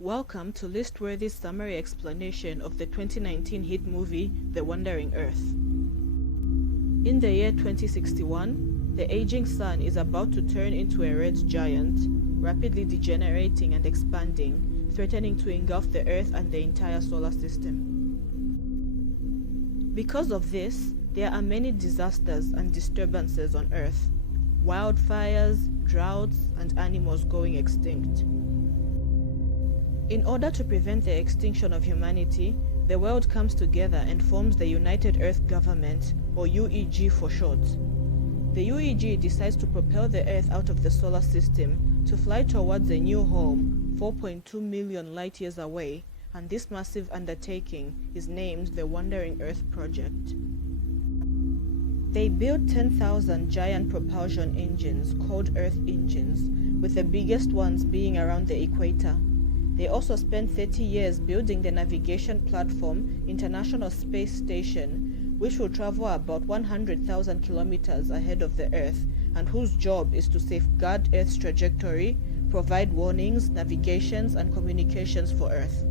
Welcome to List-Worthy's summary explanation of the 2019 hit movie The Wandering Earth. In the year 2061, the aging sun is about to turn into a red giant, rapidly degenerating and expanding, threatening to engulf the Earth and the entire solar system. Because of this, there are many disasters and disturbances on Earth: wildfires, droughts, and animals going extinct. In order to prevent the extinction of humanity, the world comes together and forms the United Earth Government, or UEG for short. The UEG decides to propel the Earth out of the solar system to fly towards a new home 4.2 million light years away, and this massive undertaking is named the Wandering Earth Project. They built 10,000 giant propulsion engines called Earth engines, with the biggest ones being around the equator. They also spent 30 years building the navigation platform International Space Station, which will travel about 100,000 kilometers ahead of the Earth, and whose job is to safeguard Earth's trajectory, provide warnings, navigations, and communications for Earth.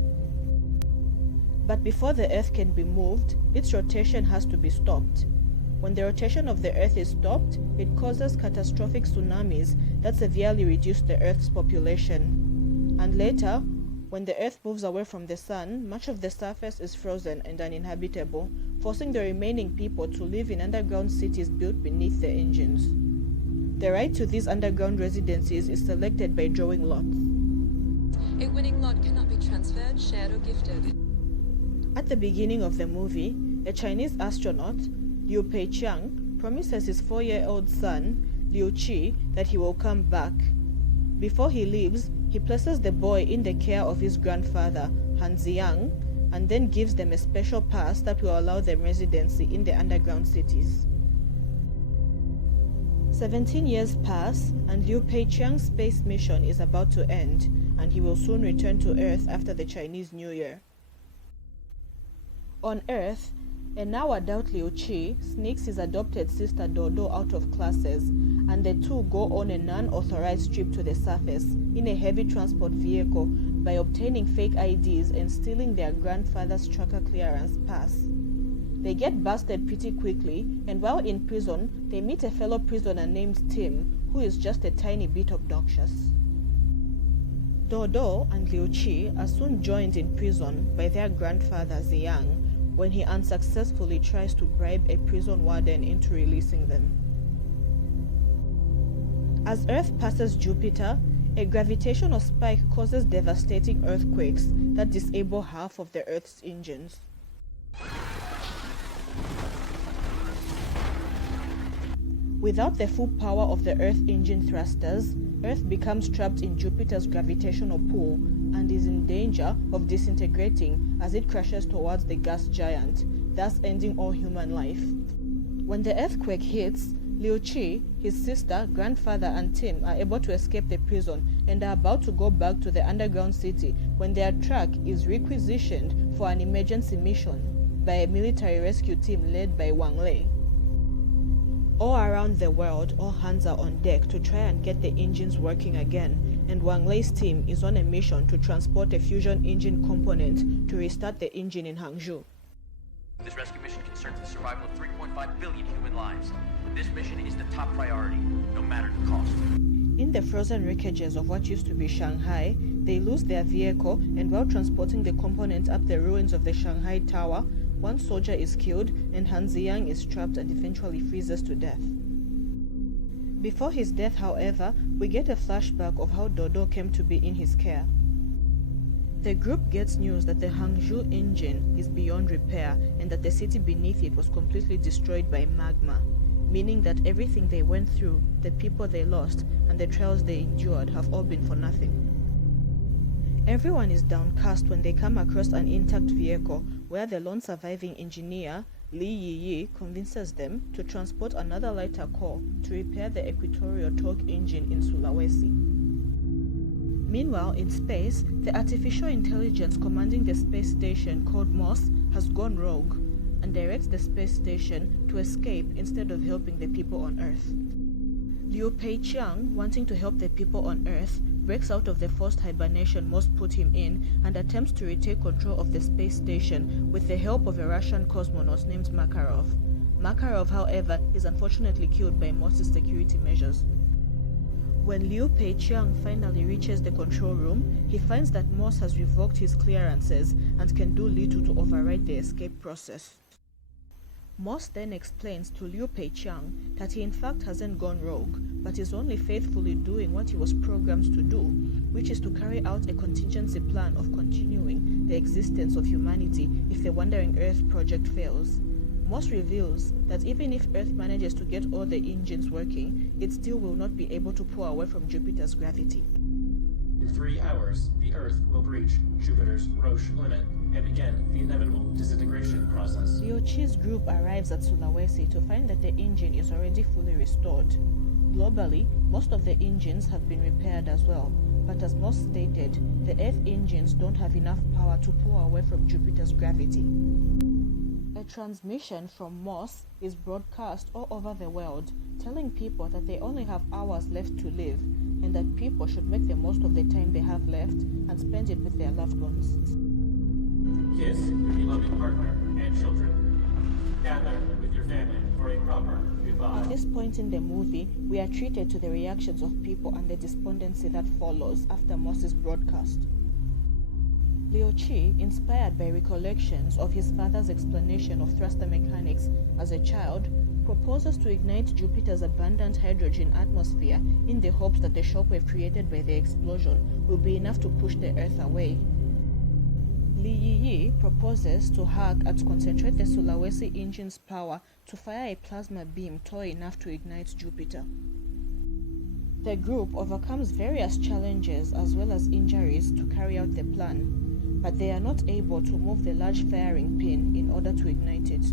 But before the Earth can be moved, its rotation has to be stopped. When the rotation of the Earth is stopped, it causes catastrophic tsunamis that severely reduce the Earth's population. And later, when the Earth moves away from the Sun, much of the surface is frozen and uninhabitable, forcing the remaining people to live in underground cities built beneath the engines. The right to these underground residencies is selected by drawing lots. A winning lot cannot be transferred, shared, or gifted. At the beginning of the movie, a Chinese astronaut, Liu Peiqiang, promises his 4-year-old son, Liu Qi, that he will come back. Before he leaves, he places the boy in the care of his grandfather, Han Ziyang, and then gives them a special pass that will allow them residency in the underground cities. 17 years pass, and Liu Peiqiang's space mission is about to end, and he will soon return to Earth after the Chinese New Year. On Earth, a now adult Liu Qi sneaks his adopted sister Dodo out of classes, and the two go on a non-authorized trip to the surface in a heavy transport vehicle by obtaining fake IDs and stealing their grandfather's tracker clearance pass. They get busted pretty quickly, and while in prison, they meet a fellow prisoner named Tim, who is just a tiny bit obnoxious. Dodo and Liu Qi are soon joined in prison by their grandfather Ziyang, when he unsuccessfully tries to bribe a prison warden into releasing them. As Earth passes Jupiter, a gravitational spike causes devastating earthquakes that disable half of the Earth's engines. Without the full power of the Earth engine thrusters, Earth becomes trapped in Jupiter's gravitational pull and is in danger of disintegrating as it crashes towards the gas giant, thus ending all human life. When the earthquake hits, Liu Qi, his sister, grandfather, and Tim are able to escape the prison and are about to go back to the underground city when their truck is requisitioned for an emergency mission by a military rescue team led by Wang Lei. All around the world, all hands are on deck to try and get the engines working again, and Wang Lei's team is on a mission to transport a fusion engine component to restart the engine in Hangzhou. This rescue mission concerns the survival of 3.5 billion human lives. This mission is the top priority, no matter the cost. In the frozen wreckages of what used to be Shanghai, they lose their vehicle, and while transporting the component up the ruins of the Shanghai Tower, one soldier is killed and Han Ziyang is trapped and eventually freezes to death. Before his death, however, we get a flashback of how Dodo came to be in his care. The group gets news that the Hangzhou engine is beyond repair and that the city beneath it was completely destroyed by magma, meaning that everything they went through, the people they lost, and the trials they endured have all been for nothing. Everyone is downcast when they come across an intact vehicle where the lone surviving engineer, Li Yiyi, convinces them to transport another lighter core to repair the equatorial torque engine in Sulawesi. Meanwhile, in space, the artificial intelligence commanding the space station called MOS has gone rogue and directs the space station to escape instead of helping the people on Earth. Liu Peiqiang, wanting to help the people on Earth, breaks out of the forced hibernation Moss put him in and attempts to retake control of the space station with the help of a Russian cosmonaut named Makarov. Makarov, however, is unfortunately killed by Moss's security measures. When Liu Peiqiang finally reaches the control room, he finds that Moss has revoked his clearances and can do little to override the escape process. Moss then explains to Liu Peiqiang that he in fact hasn't gone rogue, but is only faithfully doing what he was programmed to do, which is to carry out a contingency plan of continuing the existence of humanity if the Wandering Earth project fails. Moss reveals that even if Earth manages to get all the engines working, it still will not be able to pull away from Jupiter's gravity. In 3 hours, the Earth will breach Jupiter's Roche limit and begin the inevitable disintegration process. Liu Chi's group arrives at Sulawesi to find that the engine is already fully restored. Globally, most of the engines have been repaired as well, but as Moss stated, the Earth engines don't have enough power to pull away from Jupiter's gravity. A transmission from Moss is broadcast all over the world, telling people that they only have hours left to live, and that people should make the most of the time they have left and spend it with their loved ones. Kiss your beloved partner and children. Gather with your family for a proper goodbye. At this point in the movie, we are treated to the reactions of people and the despondency that follows after Moss's broadcast. Liu Chi, inspired by recollections of his father's explanation of thruster mechanics as a child, proposes to ignite Jupiter's abundant hydrogen atmosphere in the hopes that the shockwave created by the explosion will be enough to push the Earth away. Li Yiyi proposes to hack and concentrate the Sulawesi engine's power to fire a plasma beam tall enough to ignite Jupiter. The group overcomes various challenges as well as injuries to carry out the plan, but they are not able to move the large firing pin in order to ignite it.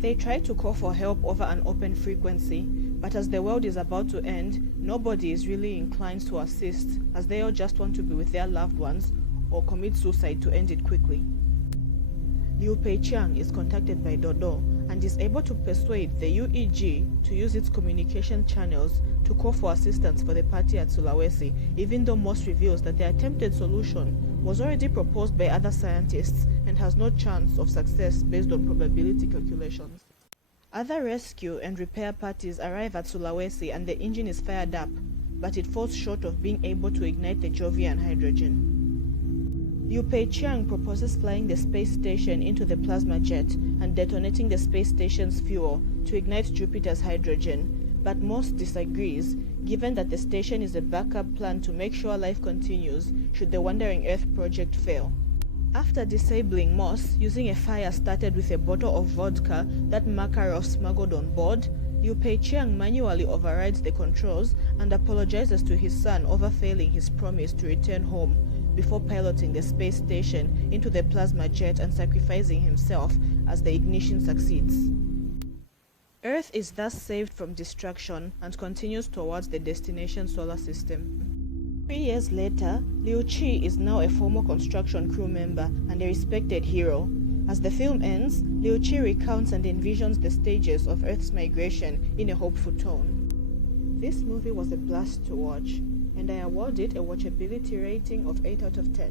They try to call for help over an open frequency, but as the world is about to end, nobody is really inclined to assist, as they all just want to be with their loved ones or commit suicide to end it quickly. Liu Peiqiang is contacted by Dodo and is able to persuade the UEG to use its communication channels to call for assistance for the party at Sulawesi, even though Moss reveals that the attempted solution was already proposed by other scientists and has no chance of success based on probability calculations. Other rescue and repair parties arrive at Sulawesi and the engine is fired up, but it falls short of being able to ignite the Jovian hydrogen. Liu Peiqiang proposes flying the space station into the plasma jet and detonating the space station's fuel to ignite Jupiter's hydrogen, but Moss disagrees, given that the station is a backup plan to make sure life continues should the Wandering Earth project fail. After disabling Moss using a fire started with a bottle of vodka that Makarov smuggled on board, Liu Peiqiang manually overrides the controls and apologizes to his son over failing his promise to return home, before piloting the space station into the plasma jet and sacrificing himself as the ignition succeeds. Earth is thus saved from destruction and continues towards the destination solar system. 3 years later, Liu Chi is now a former construction crew member and a respected hero. As the film ends, Liu Chi recounts and envisions the stages of Earth's migration in a hopeful tone. This movie was a blast to watch, and I award it a watchability rating of 8 out of 10.